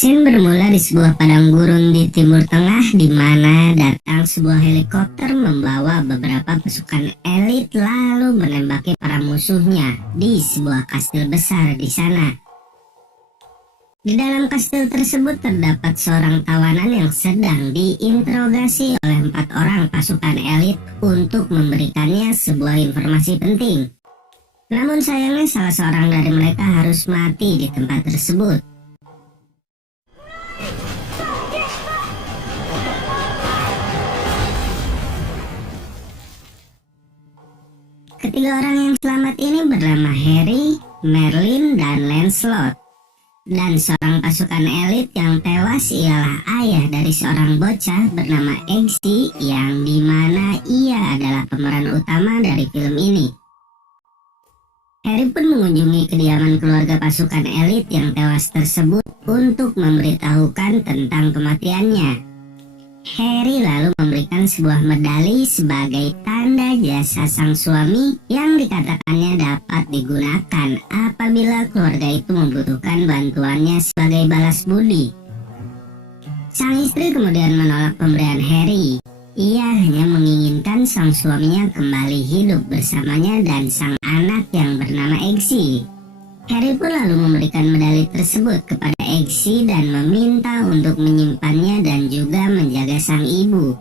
Scene bermula di sebuah padang gurun di Timur Tengah di mana datang sebuah helikopter membawa beberapa pasukan elit lalu menembaki para musuhnya di sebuah kastil besar di sana. Di dalam kastil tersebut terdapat seorang tawanan yang sedang diinterogasi oleh 4 orang pasukan elit untuk memberikannya sebuah informasi penting. Namun sayangnya salah seorang dari mereka harus mati di tempat tersebut. Ketiga orang yang selamat ini bernama Harry, Merlin, dan Lancelot. Dan seorang pasukan elit yang tewas ialah ayah dari seorang bocah bernama Eggsy yang dimana ia adalah pemeran utama dari film ini. Harry pun mengunjungi kediaman keluarga pasukan elit yang tewas tersebut untuk memberitahukan tentang kematiannya. Harry lalu memberikan sebuah medali sebagai tanda jasa sang suami yang dikatakannya dapat digunakan apabila keluarga itu membutuhkan bantuannya sebagai balas budi. Sang istri kemudian menolak pemberian Harry. Ia hanya menginginkan sang suaminya kembali hidup bersamanya dan sang anak yang bernama Eggsy. Harry pun lalu memberikan medali tersebut kepada Eggsy dan meminta untuk menyimpannya dan juga menjaga sang ibu.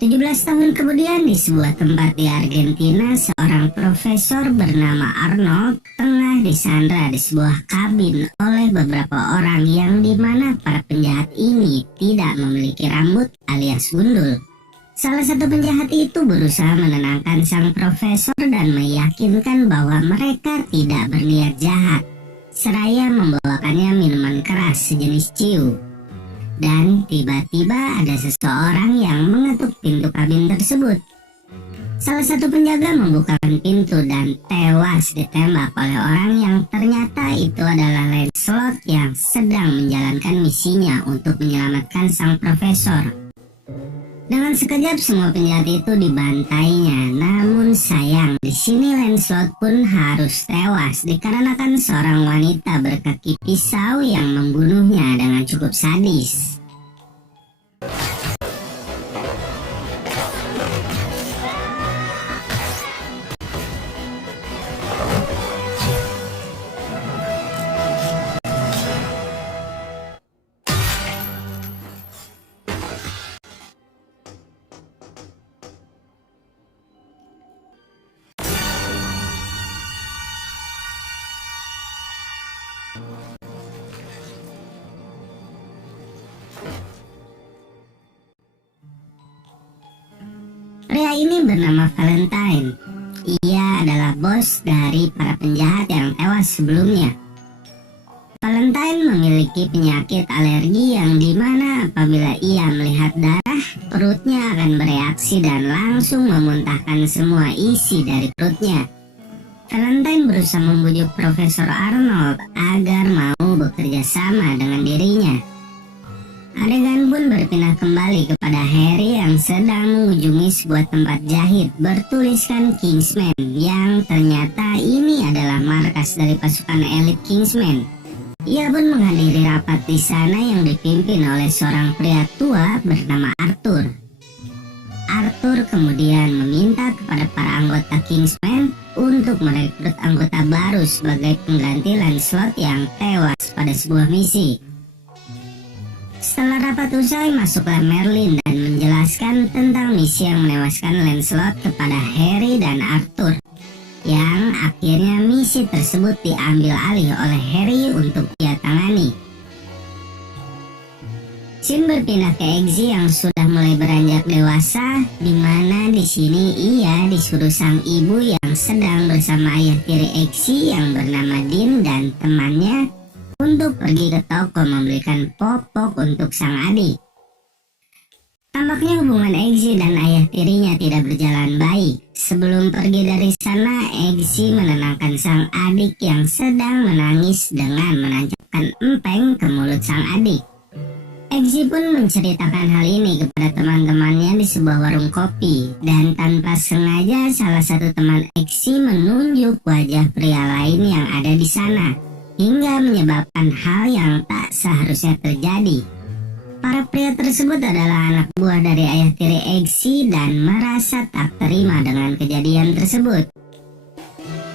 17 tahun kemudian di sebuah tempat di Argentina, seorang profesor bernama Arnold tengah disandra di sebuah kabin oleh beberapa orang yang dimana para penjahat ini tidak memiliki rambut alias gundul. Salah satu penjahat itu berusaha menenangkan sang profesor dan meyakinkan bahwa mereka tidak berniat jahat, seraya membawakannya minuman keras sejenis ciu. Dan tiba-tiba ada seseorang yang mengetuk pintu kabin tersebut. Salah satu penjaga membukakan pintu dan tewas ditembak oleh orang yang ternyata itu adalah Lancelot yang sedang menjalankan misinya untuk menyelamatkan sang profesor. Dengan sekejap semua penjahat itu dibantainya, namun sayang di sini Lancelot pun harus tewas dikarenakan seorang wanita berkaki pisau yang membunuhnya dengan cukup sadis. Pria ini bernama Valentine. Ia adalah bos dari para penjahat yang tewas sebelumnya. Valentine memiliki penyakit alergi yang dimana apabila ia melihat darah, perutnya akan bereaksi dan langsung memuntahkan semua isi dari perutnya. Valentine berusaha membujuk Profesor Arnold agar mau bekerja sama dengan dirinya. Adegan pun berpindah kembali kepada Harry yang sedang mengunjungi sebuah tempat jahit bertuliskan Kingsman, yang ternyata ini adalah markas dari pasukan elit Kingsman. Ia pun menghadiri rapat di sana yang dipimpin oleh seorang pria tua bernama Arthur. Arthur kemudian meminta kepada para anggota Kingsman untuk merekrut anggota baru sebagai pengganti Lancelot yang tewas pada sebuah misi. Setelah rapat usai, masuklah Merlin dan menjelaskan tentang misi yang menewaskan Lancelot kepada Harry dan Arthur, yang akhirnya misi tersebut diambil alih oleh Harry untuk ia tangani. Scene berpindah ke Eggsy yang sudah mulai beranjak dewasa, di mana di sini ia disuruh sang ibu yang sedang bersama ayah tiri Eggsy yang bernama Dean dan temannya untuk pergi ke toko membelikan popok untuk sang adik. Tampaknya hubungan Eggsy dan ayah tirinya tidak berjalan baik. Sebelum pergi dari sana, Eggsy menenangkan sang adik yang sedang menangis dengan menancapkan empeng ke mulut sang adik. Eggsy pun menceritakan hal ini kepada teman-temannya di sebuah warung kopi, dan tanpa sengaja salah satu teman Eggsy menunjuk wajah pria lain yang ada di sana. hingga menyebabkan hal yang tak seharusnya terjadi. Para pria tersebut adalah anak buah dari ayah tiri Exi dan merasa tak terima dengan kejadian tersebut.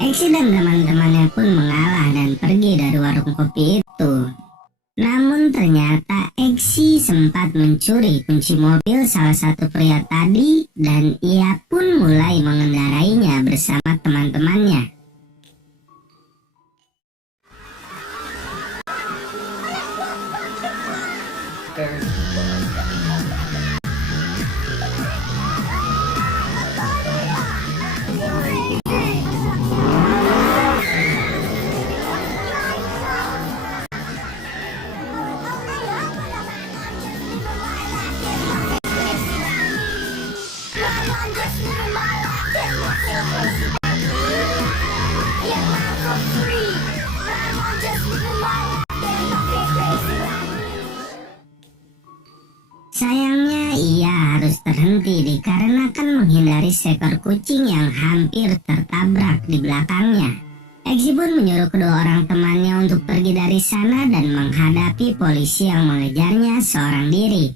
Exi dan teman-temannya pun mengalah dan pergi dari warung kopi itu. Namun ternyata Exi sempat mencuri kunci mobil salah satu pria tadi dan ia pun mulai mengendarainya bersama teman-temannya. Sayangnya ia harus terhenti dikarenakan menghindari seekor kucing yang hampir tertabrak di belakangnya. Exi pun menyuruh kedua orang temannya untuk pergi dari sana dan menghadapi polisi yang mengejarnya seorang diri.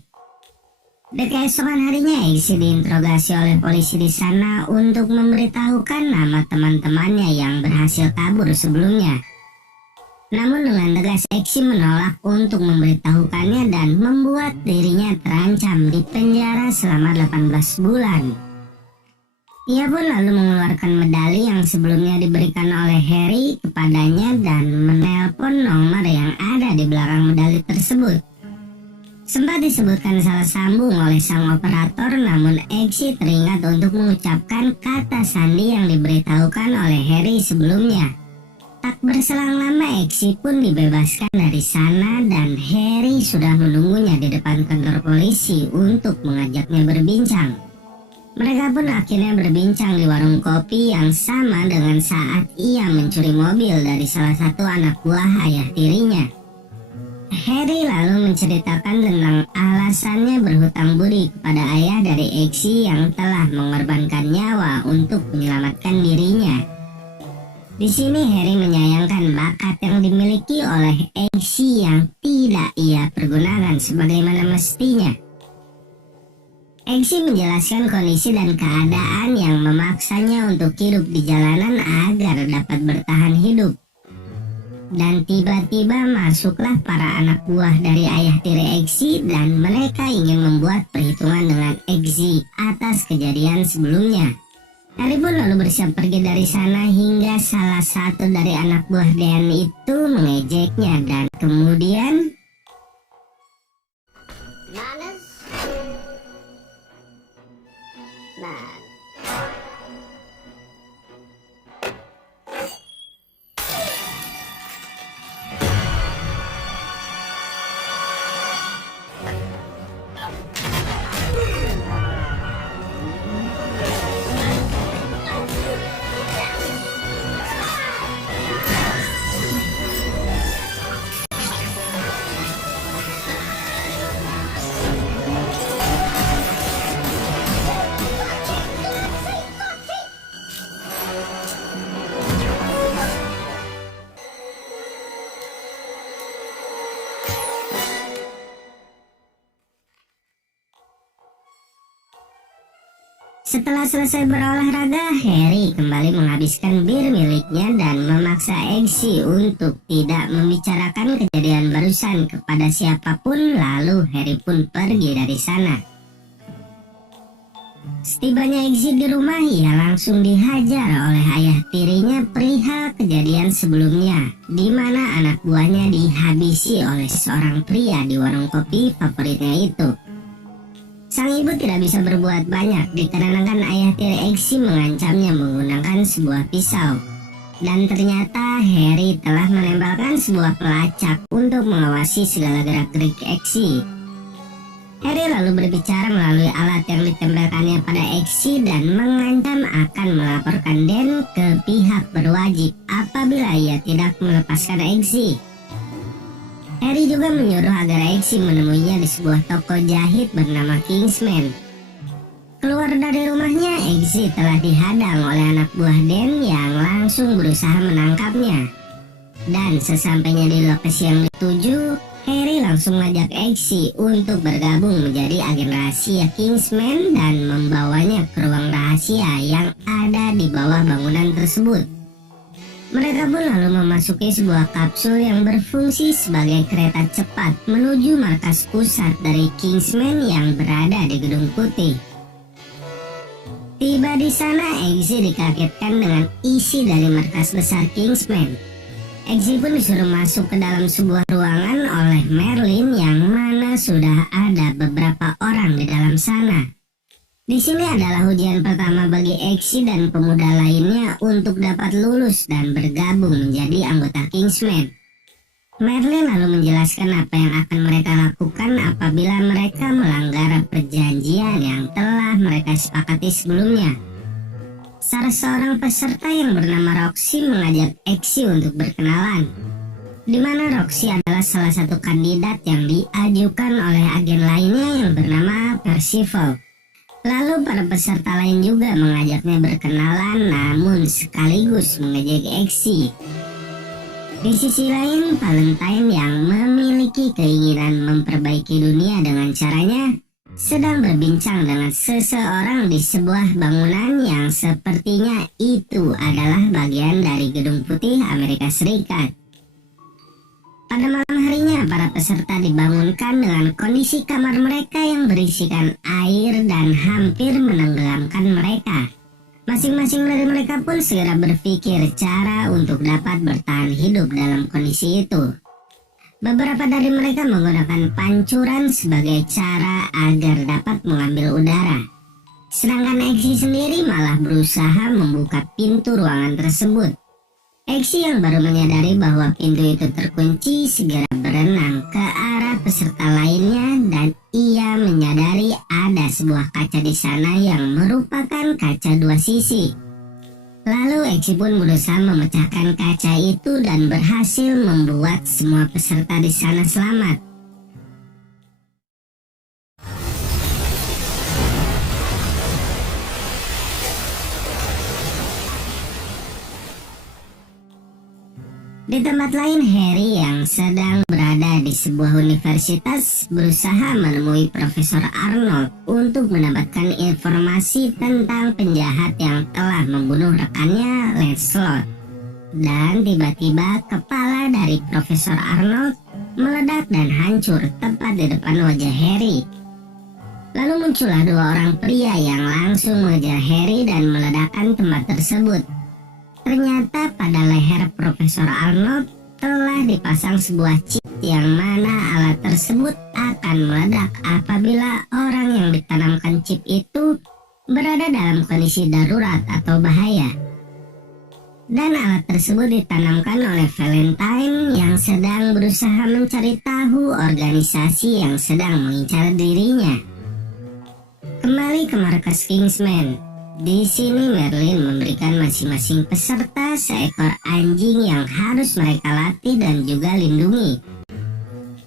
Di keesokan harinya Exi diinterogasi oleh polisi di sana untuk memberitahukan nama teman-temannya yang berhasil kabur sebelumnya. Namun dengan tegas Exi menolak untuk memberitahukannya dan membuat dirinya terancam di penjara selama 18 bulan. Ia pun lalu mengeluarkan medali yang sebelumnya diberikan oleh Harry kepadanya dan menelpon nomor yang ada di belakang medali tersebut. Sempat disebutkan salah sambung oleh sang operator, namun Exi teringat untuk mengucapkan kata sandi yang diberitahukan oleh Harry sebelumnya. Tak berselang lama Exi pun dibebaskan dari sana dan Harry sudah menunggunya di depan kantor polisi untuk mengajaknya berbincang. Mereka pun akhirnya berbincang di warung kopi yang sama dengan saat ia mencuri mobil dari salah satu anak buah ayah tirinya. Harry lalu menceritakan tentang alasannya berhutang budi kepada ayah dari Exi yang telah mengorbankan nyawa untuk menyelamatkan dirinya. Di sini Harry menyayangkan bakat yang dimiliki oleh Exi yang tidak ia pergunakan sebagaimana mestinya. Exi menjelaskan kondisi dan keadaan yang memaksanya untuk hidup di jalanan agar dapat bertahan hidup. Dan tiba-tiba masuklah para anak buah dari ayah tiri Exi dan mereka ingin membuat perhitungan dengan Exi atas kejadian sebelumnya. Harry pun lalu bersiap pergi dari sana hingga salah satu dari anak buah Dan itu mengejeknya dan kemudian setelah selesai berolahraga, Harry kembali menghabiskan bir miliknya dan memaksa Exi untuk tidak membicarakan kejadian barusan kepada siapapun, lalu Harry pun pergi dari sana. Setibanya Exi di rumah, ia langsung dihajar oleh ayah tirinya perihal kejadian sebelumnya, di mana anak buahnya dihabisi oleh seorang pria di warung kopi favoritnya itu. Sang ibu tidak bisa berbuat banyak dikarenakan ayah tiri Exi mengancamnya menggunakan sebuah pisau. Dan ternyata Harry telah menempelkan sebuah pelacak untuk mengawasi segala gerak-gerik Exi. Harry lalu berbicara melalui alat yang ditempelkannya pada Exi dan mengancam akan melaporkan Dan ke pihak berwajib apabila ia tidak melepaskan Exi. Harry juga menyuruh agar Exi menemuinya di sebuah toko jahit bernama Kingsman. Keluar dari rumahnya, Exi telah dihadang oleh anak buah Dan yang langsung berusaha menangkapnya. Dan sesampainya di lokasi yang dituju, Harry langsung mengajak Eggsy untuk bergabung menjadi agen rahasia Kingsman dan membawanya ke ruang rahasia yang ada di bawah bangunan tersebut. Mereka pun lalu memasuki sebuah kapsul yang berfungsi sebagai kereta cepat menuju markas pusat dari Kingsman yang berada di Gedung Putih. Tiba di sana, Eggsy dikagetkan dengan isi dari markas besar Kingsman. Eggsy pun disuruh masuk ke dalam sebuah ruangan oleh Merlin yang mana sudah ada beberapa orang di dalam sana. Di sini adalah ujian pertama bagi Eggsy dan pemuda lainnya untuk dapat lulus dan bergabung menjadi anggota Kingsman. Merlin lalu menjelaskan apa yang akan mereka lakukan apabila mereka melanggar perjanjian yang telah mereka sepakati sebelumnya. Salah seorang peserta yang bernama Roxy mengajak Eggsy untuk berkenalan, di mana Roxy adalah salah satu kandidat yang diajukan oleh agen lainnya yang bernama Percival. Lalu para peserta lain juga mengajaknya berkenalan, namun sekaligus mengejek Eggsy. Di sisi lain, Valentine yang memiliki keinginan memperbaiki dunia dengan caranya sedang berbincang dengan seseorang di sebuah bangunan yang sepertinya itu adalah bagian dari Gedung Putih Amerika Serikat. Pada malam harinya, para peserta dibangunkan dengan kondisi kamar mereka yang berisikan air dan hampir menenggelamkan mereka. Masing-masing dari mereka pun segera berpikir cara untuk dapat bertahan hidup dalam kondisi itu. Beberapa dari mereka menggunakan pancuran sebagai cara agar dapat mengambil udara. Sedangkan Eggsy sendiri malah berusaha membuka pintu ruangan tersebut. Eggsy yang baru menyadari bahwa pintu itu terkunci segera berenang ke arah peserta lainnya dan ia menyadari ada sebuah kaca di sana yang merupakan kaca dua sisi. Lalu Eggsy pun berusaha memecahkan kaca itu dan berhasil membuat semua peserta di sana selamat. Di tempat lain, Harry yang sedang berada di sebuah universitas berusaha menemui Profesor Arnold untuk mendapatkan informasi tentang penjahat yang telah membunuh rekannya Lancelot. Dan tiba-tiba kepala dari Profesor Arnold meledak dan hancur tepat di depan wajah Harry. Lalu muncullah dua orang pria yang langsung mengejar Harry dan meledakkan tempat tersebut. Ternyata pada leher Profesor Arnold telah dipasang sebuah chip yang mana alat tersebut akan meledak apabila orang yang ditanamkan chip itu berada dalam kondisi darurat atau bahaya. Dan alat tersebut ditanamkan oleh Valentine yang sedang berusaha mencari tahu organisasi yang sedang mengincar dirinya. Kembali ke markas Kingsman. Di sini Merlin memberikan masing-masing peserta seekor anjing yang harus mereka latih dan juga lindungi.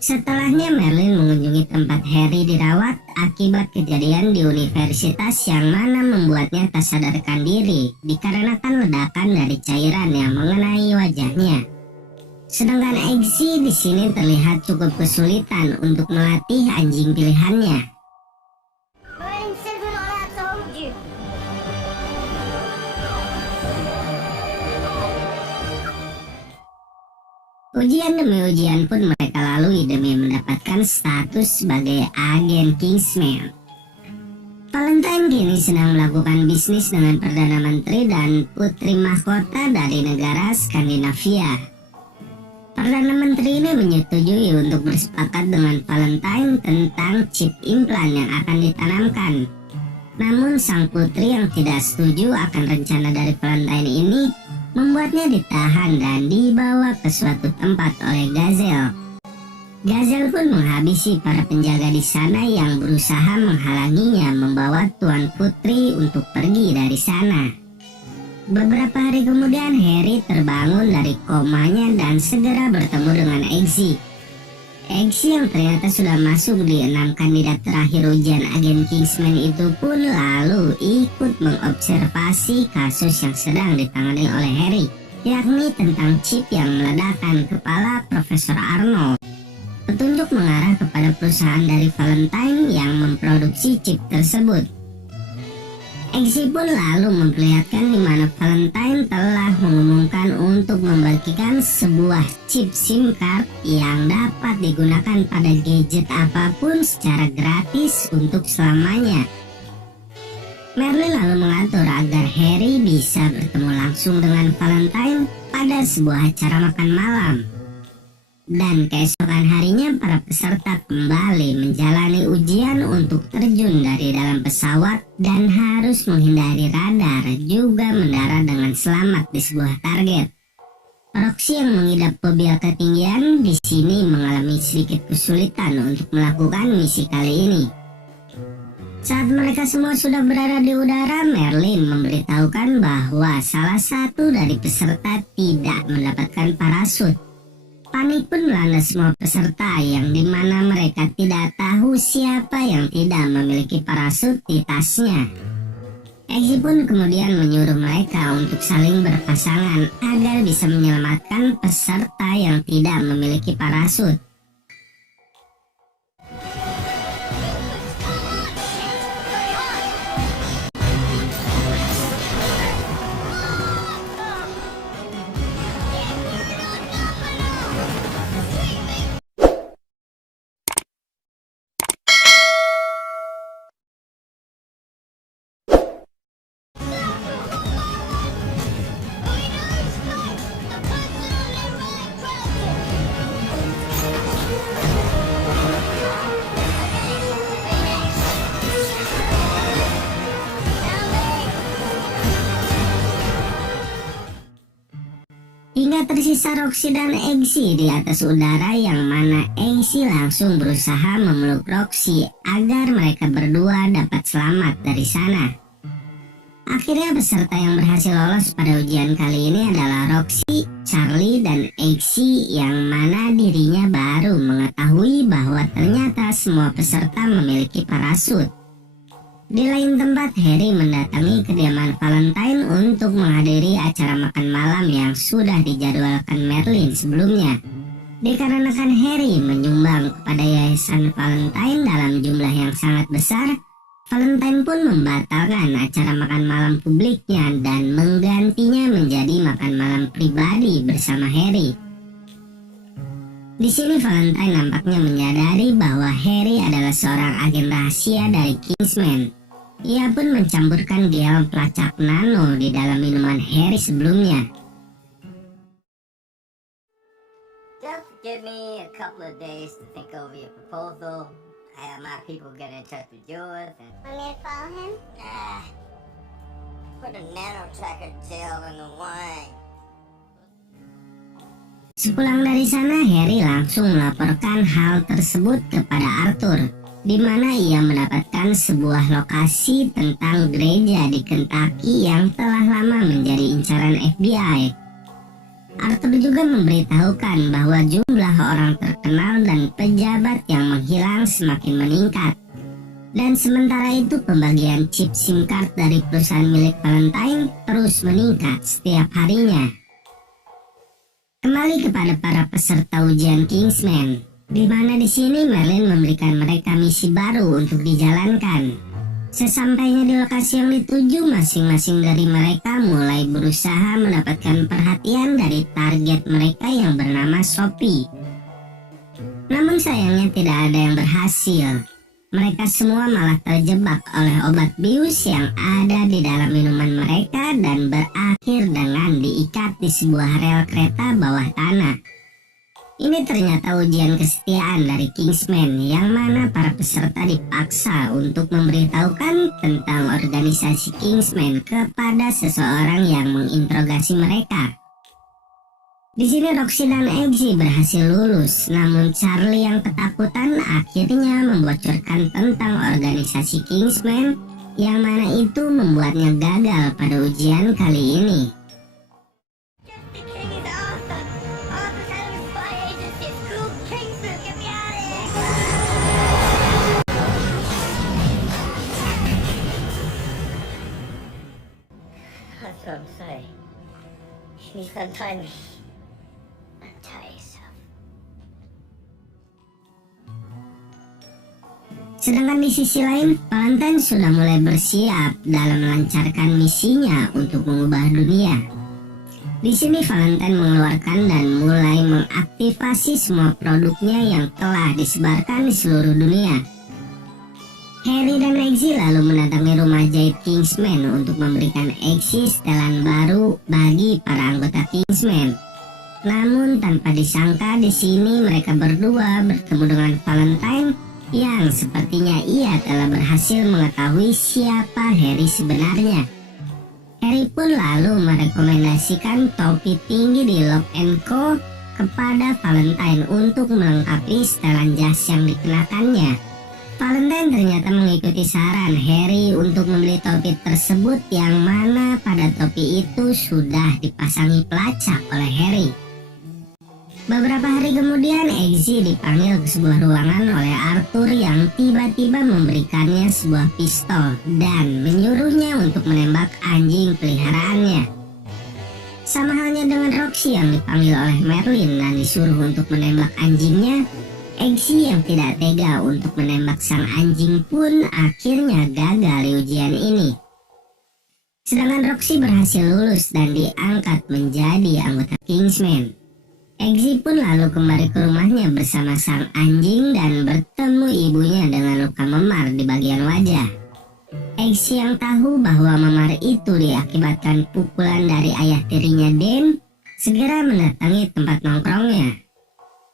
Setelahnya Merlin mengunjungi tempat Harry dirawat akibat kejadian di universitas yang mana membuatnya tak sadarkan diri dikarenakan ledakan dari cairan yang mengenai wajahnya. Sedangkan Eggsy di sini terlihat cukup kesulitan untuk melatih anjing pilihannya. Ujian demi ujian pun mereka lalui demi mendapatkan status sebagai agen Kingsman. Valentine kini sedang melakukan bisnis dengan Perdana Menteri dan Putri Mahkota dari negara Skandinavia. Perdana Menteri ini menyetujui untuk bersepakat dengan Valentine tentang chip implan yang akan ditanamkan. Namun sang putri yang tidak setuju akan rencana dari Valentine ini membuatnya ditahan dan dibawa ke suatu tempat oleh Gazelle. Gazelle pun menghabisi para penjaga di sana yang berusaha menghalanginya membawa Tuan Putri untuk pergi dari sana. Beberapa hari kemudian Harry terbangun dari komanya dan segera bertemu dengan Eggsy. Eggsy yang ternyata sudah masuk di 6 kandidat terakhir ujian agen Kingsman itu pun lalu ikut mengobservasi kasus yang sedang ditangani oleh Harry. yakni tentang chip yang meledakkan kepala Profesor Arnold. Petunjuk mengarah kepada perusahaan dari Valentine yang memproduksi chip tersebut. Eggsy pun lalu memperlihatkan di mana Valentine telah mengumumkan untuk membagikan sebuah chip SIM card yang dapat digunakan pada gadget apapun secara gratis untuk selamanya. Merlin lalu mengatur agar Harry bisa bertemu langsung dengan Valentine pada sebuah acara makan malam. Dan keesokan harinya para peserta kembali menjalani ujian untuk terjun dari dalam pesawat dan harus menghindari radar juga mendarat dengan selamat di sebuah target. Roxy yang mengidap fobia ketinggian di sini mengalami sedikit kesulitan untuk melakukan misi kali ini. Saat mereka semua sudah berada di udara, Merlin memberitahukan bahwa salah satu dari peserta tidak mendapatkan parasut. Panik pun melanda semua peserta yang dimana mereka tidak tahu siapa yang tidak memiliki parasut di tasnya. Eggsy pun kemudian menyuruh mereka untuk saling berpasangan agar bisa menyelamatkan peserta yang tidak memiliki parasut. Hingga tersisa Roxy dan Eggsy di atas udara, yang mana Eggsy langsung berusaha memeluk Roxy agar mereka berdua dapat selamat dari sana. Akhirnya peserta yang berhasil lolos pada ujian kali ini adalah Roxy, Charlie, dan Eggsy, yang mana dirinya baru mengetahui bahwa ternyata semua peserta memiliki parasut. Di lain tempat, Harry mendatangi kediaman Valentine untuk menghadiri acara makan malam yang sudah dijadwalkan Merlin sebelumnya. Dikarenakan Harry menyumbang kepada yayasan Valentine dalam jumlah yang sangat besar, Valentine pun membatalkan acara makan malam publiknya dan menggantinya menjadi makan malam pribadi bersama Harry. Di sini Valentine nampaknya menyadari bahwa Harry adalah seorang agen rahasia dari Kingsman. Ia pun mencampurkan gel pelacak nano di dalam minuman Harry sebelumnya. Just give me a couple of days to think over your proposal. I have my people get in touch with yours and... Want me to follow him? Put a nano tracker gel in the wine. Sepulang dari sana, Harry langsung melaporkan hal tersebut kepada Arthur, di mana ia mendapatkan sebuah lokasi tentang gereja di Kentucky yang telah lama menjadi incaran FBI. Arthur juga memberitahukan bahwa jumlah orang terkenal dan pejabat yang menghilang semakin meningkat. Dan sementara itu pembagian chip SIM card dari perusahaan milik Valentine terus meningkat setiap harinya. Kembali kepada para peserta ujian Kingsman, di mana di sini Merlin memberikan mereka misi baru untuk dijalankan. Sesampainya di lokasi yang dituju, masing-masing dari mereka mulai berusaha mendapatkan perhatian dari target mereka yang bernama Sophie. Namun sayangnya tidak ada yang berhasil. Mereka semua malah terjebak oleh obat bius yang ada di dalam minuman mereka dan berakhir dengan diikat di sebuah rel kereta bawah tanah. Ini ternyata ujian kesetiaan dari Kingsman, yang mana para peserta dipaksa untuk memberitahukan tentang organisasi Kingsman kepada seseorang yang menginterogasi mereka. Di sini Roxy dan Eggsy berhasil lulus, namun Charlie yang ketakutan akhirnya membocorkan tentang organisasi Kingsman, yang mana itu membuatnya gagal pada ujian kali ini. That's what I'm saying. Please don't find me. I'm tired. Sedangkan di sisi lain, Valentine sudah mulai bersiap dalam melancarkan misinya untuk mengubah dunia. Di sini Valentine mengeluarkan dan mulai mengaktifasi semua produknya yang telah disebarkan di seluruh dunia. Harry dan Eggsy lalu mendatangi rumah jahit Kingsman untuk memberikan Eggsy setelan baru bagi para anggota Kingsman. Namun tanpa disangka di sini mereka berdua bertemu dengan Valentine yang sepertinya ia telah berhasil mengetahui siapa Harry sebenarnya. Harry pun lalu merekomendasikan topi tinggi di Lock & Co kepada Valentine untuk melengkapi setelan jas yang dikenakannya. Valentine ternyata mengikuti saran Harry untuk membeli topi tersebut, yang mana pada topi itu sudah dipasangi pelacak oleh Harry. Beberapa hari kemudian, Eggsy dipanggil ke sebuah ruangan oleh Arthur yang tiba-tiba memberikannya sebuah pistol dan menyuruhnya untuk menembak anjing peliharaannya. Sama halnya dengan Roxy yang dipanggil oleh Merlin dan disuruh untuk menembak anjingnya, Eggsy yang tidak tega untuk menembak sang anjing pun akhirnya gagal di ujian ini. Sedangkan Roxy berhasil lulus dan diangkat menjadi anggota Kingsman. Eggsy pun lalu kembali ke rumahnya bersama sang anjing dan bertemu ibunya dengan luka memar di bagian wajah. Eggsy yang tahu bahwa memar itu diakibatkan pukulan dari ayah tirinya Dan segera mendatangi tempat nongkrongnya.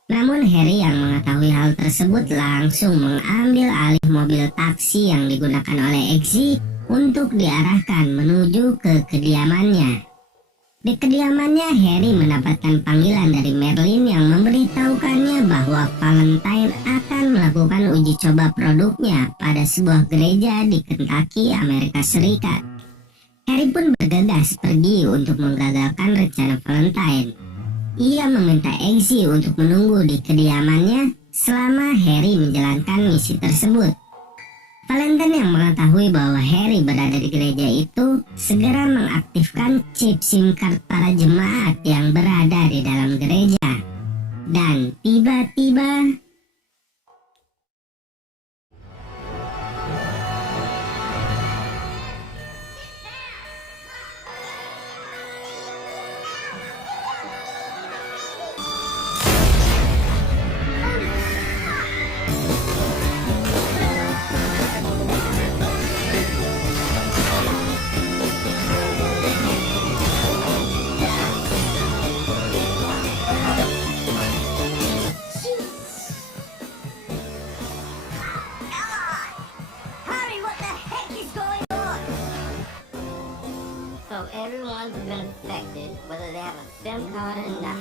Namun Harry yang mengetahui hal tersebut langsung mengambil alih mobil taksi yang digunakan oleh Eggsy untuk diarahkan menuju ke kediamannya. Di kediamannya, Harry mendapatkan panggilan dari Merlin yang memberitahukannya bahwa Valentine akan melakukan uji coba produknya pada sebuah gereja di Kentucky, Amerika Serikat. Harry pun bergegas pergi untuk menggagalkan rencana Valentine. Ia meminta Eggsy untuk menunggu di kediamannya selama Harry menjalankan misi tersebut. Valentine yang mengetahui bahwa Harry berada di gereja itu segera mengaktifkan chip SIM card para jemaat yang berada di dalam gereja. Dan tiba-tiba So everyone's been affected, whether they have a SIM card or not.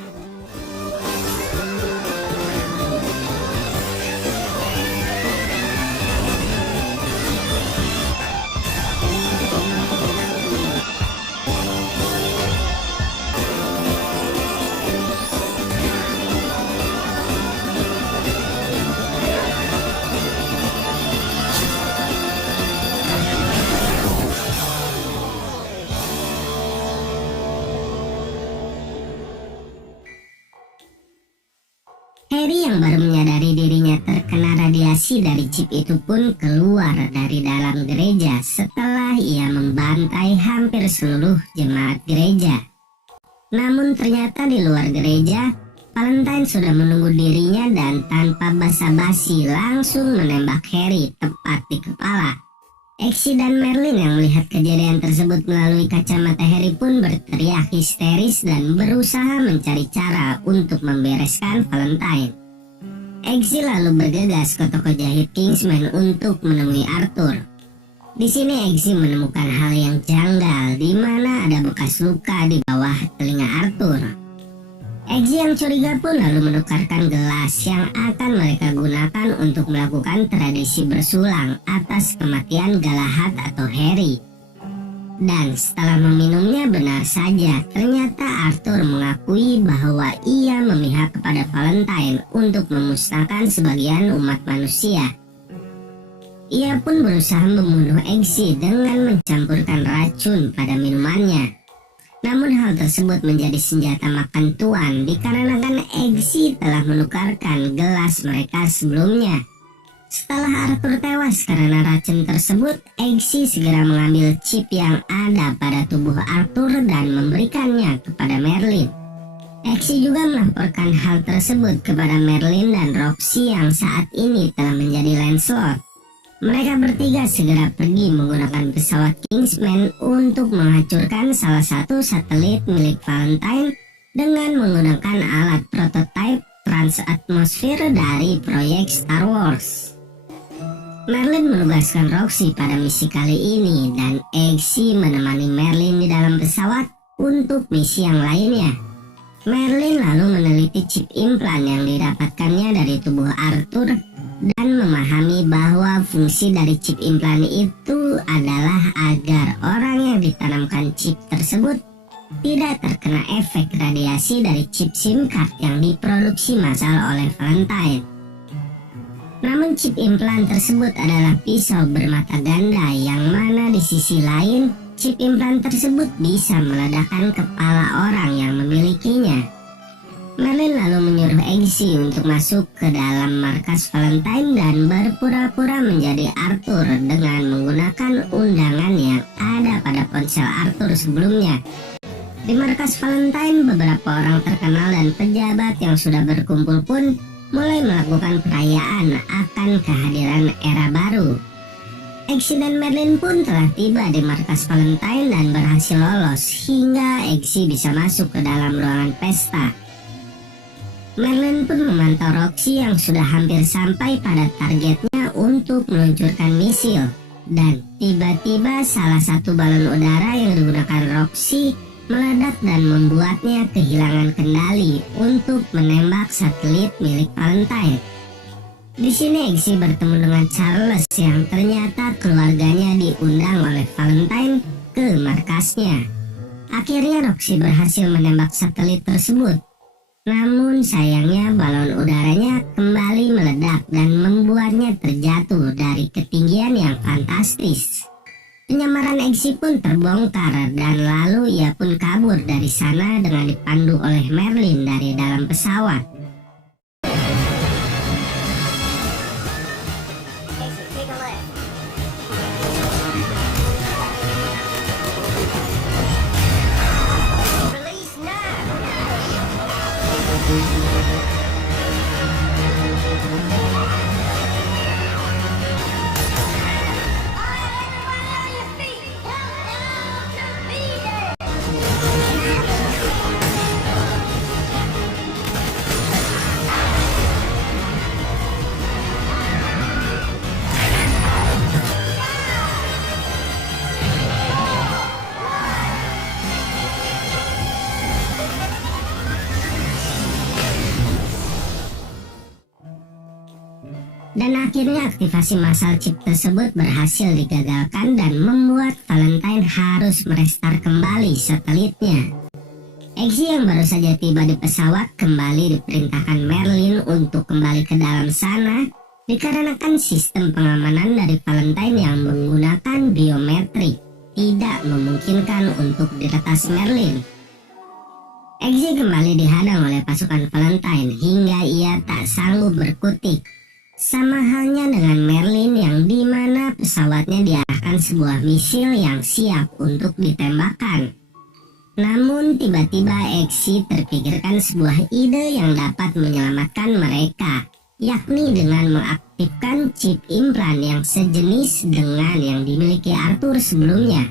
Harry yang baru menyadari dirinya terkena radiasi dari chip itu pun keluar dari dalam gereja setelah ia membantai hampir seluruh jemaat gereja. Namun ternyata di luar gereja, Valentine sudah menunggu dirinya dan tanpa basa-basi langsung menembak Harry tepat di kepala. Eggsy dan Merlin yang melihat kejadian tersebut melalui kacamata Harry pun berteriak histeris dan berusaha mencari cara untuk membereskan Valentine. Eggsy lalu bergegas ke toko jahit Kingsman untuk menemui Arthur. Di sini Eggsy menemukan hal yang janggal, di mana ada bekas luka di bawah telinga Arthur. Eggsy yang curiga pun lalu menukarkan gelas yang akan mereka gunakan untuk melakukan tradisi bersulang atas kematian Galahad atau Harry. Dan setelah meminumnya, benar saja ternyata Arthur mengakui bahwa ia memihak kepada Valentine untuk memusnahkan sebagian umat manusia. Ia pun berusaha membunuh Eggsy dengan mencampurkan racun pada minumannya. Namun hal tersebut menjadi senjata makan tuan dikarenakan Eggsy telah menukarkan gelas mereka sebelumnya. Setelah Arthur tewas karena racun tersebut, Eggsy segera mengambil chip yang ada pada tubuh Arthur dan memberikannya kepada Merlin. Eggsy juga melaporkan hal tersebut kepada Merlin dan Roxy yang saat ini telah menjadi Lancelot. Mereka bertiga segera pergi menggunakan pesawat Kingsman untuk menghancurkan salah satu satelit milik Valentine dengan menggunakan alat prototipe transatmosfer dari proyek Star Wars. Merlin menugaskan Roxy pada misi kali ini dan Eggsy menemani Merlin di dalam pesawat untuk misi yang lainnya. Merlin lalu meneliti chip implan yang didapatkannya dari tubuh Arthur dan memahami bahwa fungsi dari chip implan itu adalah agar orang yang ditanamkan chip tersebut tidak terkena efek radiasi dari chip SIM card yang diproduksi massal oleh Valentine. Namun chip implan tersebut adalah pisau bermata ganda yang mana di sisi lain chip implan tersebut bisa meledakkan kepala orang yang memilikinya. Merlin lalu menyuruh Eggsy untuk masuk ke dalam markas Valentine dan berpura-pura menjadi Arthur dengan menggunakan undangan yang ada pada ponsel Arthur sebelumnya. Di markas Valentine, beberapa orang terkenal dan pejabat yang sudah berkumpul pun mulai melakukan perayaan akan kehadiran era baru. Eggsy dan Merlin pun telah tiba di markas Valentine dan berhasil lolos hingga Eggsy bisa masuk ke dalam ruangan pesta. Merlin pun memantau Roxy yang sudah hampir sampai pada targetnya untuk meluncurkan misil. Dan tiba-tiba salah satu balon udara yang digunakan Roxy meledak dan membuatnya kehilangan kendali untuk menembak satelit milik Valentine. Di sini Eggsy bertemu dengan Charles yang ternyata keluarganya diundang oleh Valentine ke markasnya. Akhirnya Roxy berhasil menembak satelit tersebut. Namun sayangnya balon udaranya kembali meledak dan membuatnya terjatuh dari ketinggian yang fantastis. Penyamaran Eggsy pun terbongkar dan lalu ia pun kabur dari sana dengan dipandu oleh Merlin dari dalam pesawat. Dan akhirnya aktivasi massal chip tersebut berhasil digagalkan dan membuat Valentine harus merestart kembali satelitnya. Eggsy yang baru saja tiba di pesawat kembali diperintahkan Merlin untuk kembali ke dalam sana dikarenakan sistem pengamanan dari Valentine yang menggunakan biometrik tidak memungkinkan untuk diretas Merlin. Eggsy kembali dihadang oleh pasukan Valentine hingga ia tak sanggup berkutik. Sama halnya dengan Merlin yang dimana pesawatnya diarahkan sebuah misil yang siap untuk ditembakkan. Namun tiba-tiba Eggsy terpikirkan sebuah ide yang dapat menyelamatkan mereka, yakni dengan mengaktifkan chip implan yang sejenis dengan yang dimiliki Arthur sebelumnya.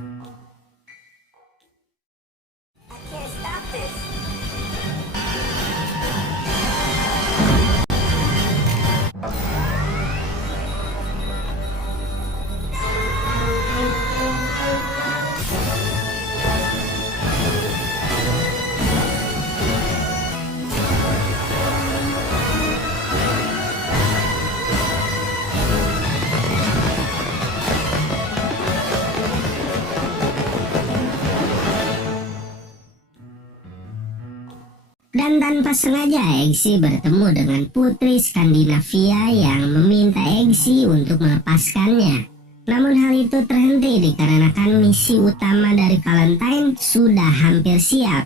Dan tanpa sengaja Eggsy bertemu dengan putri Skandinavia yang meminta Eggsy untuk melepaskannya. Namun hal itu terhenti dikarenakan misi utama dari Valentine sudah hampir siap,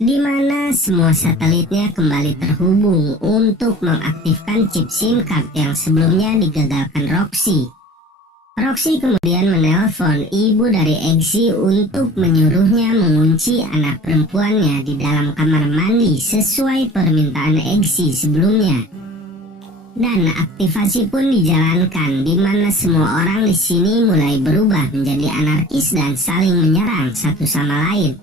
di mana semua satelitnya kembali terhubung untuk mengaktifkan chip SIM card yang sebelumnya digagalkan Roxy. Roxy kemudian menelpon ibu dari Eggsy untuk menyuruhnya mengunci anak perempuannya di dalam kamar mandi sesuai permintaan Eggsy sebelumnya. Dan aktivasi pun dijalankan, di mana semua orang di sini mulai berubah menjadi anarkis dan saling menyerang satu sama lain.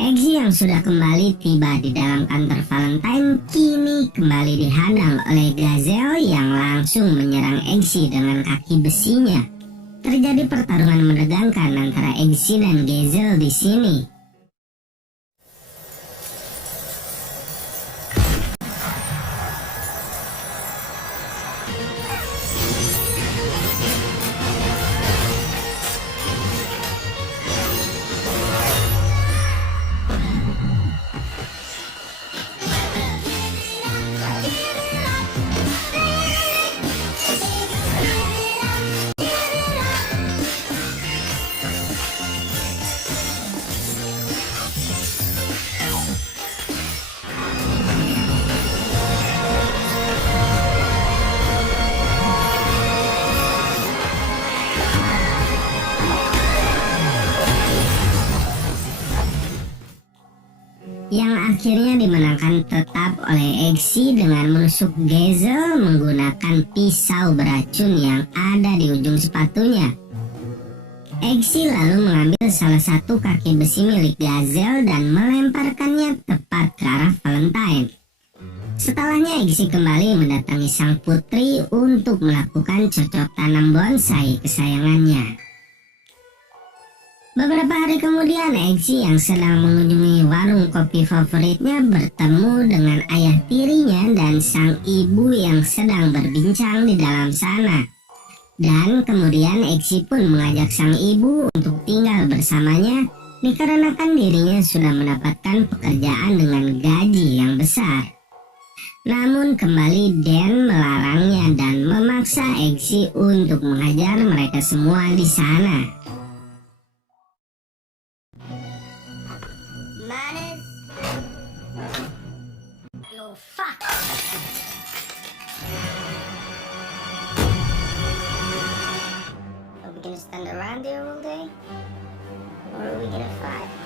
Eggsy yang sudah kembali tiba di dalam kantor Valentine kini kembali dihadang oleh Gazelle yang langsung menyerang Eggsy dengan kaki besinya. Terjadi pertarungan menegangkan antara Eggsy dan Gazelle di sini. Yang akhirnya dimenangkan tetap oleh Eggsy dengan menusuk Gazelle menggunakan pisau beracun yang ada di ujung sepatunya. Eggsy lalu mengambil salah satu kaki besi milik Gazelle dan melemparkannya tepat ke arah Valentine. Setelahnya Eggsy kembali mendatangi sang putri untuk melakukan cocok tanam bonsai kesayangannya. Beberapa hari kemudian, Eggsy yang sedang mengunjungi warung kopi favoritnya bertemu dengan ayah tirinya dan sang ibu yang sedang berbincang di dalam sana. Dan kemudian Eggsy pun mengajak sang ibu untuk tinggal bersamanya dikarenakan dirinya sudah mendapatkan pekerjaan dengan gaji yang besar. Namun kembali Dan melarangnya dan memaksa Eggsy untuk menghajar mereka semua di sana. Minus. Yo, fuck. Are we gonna stand around there all day? Or are we gonna fight?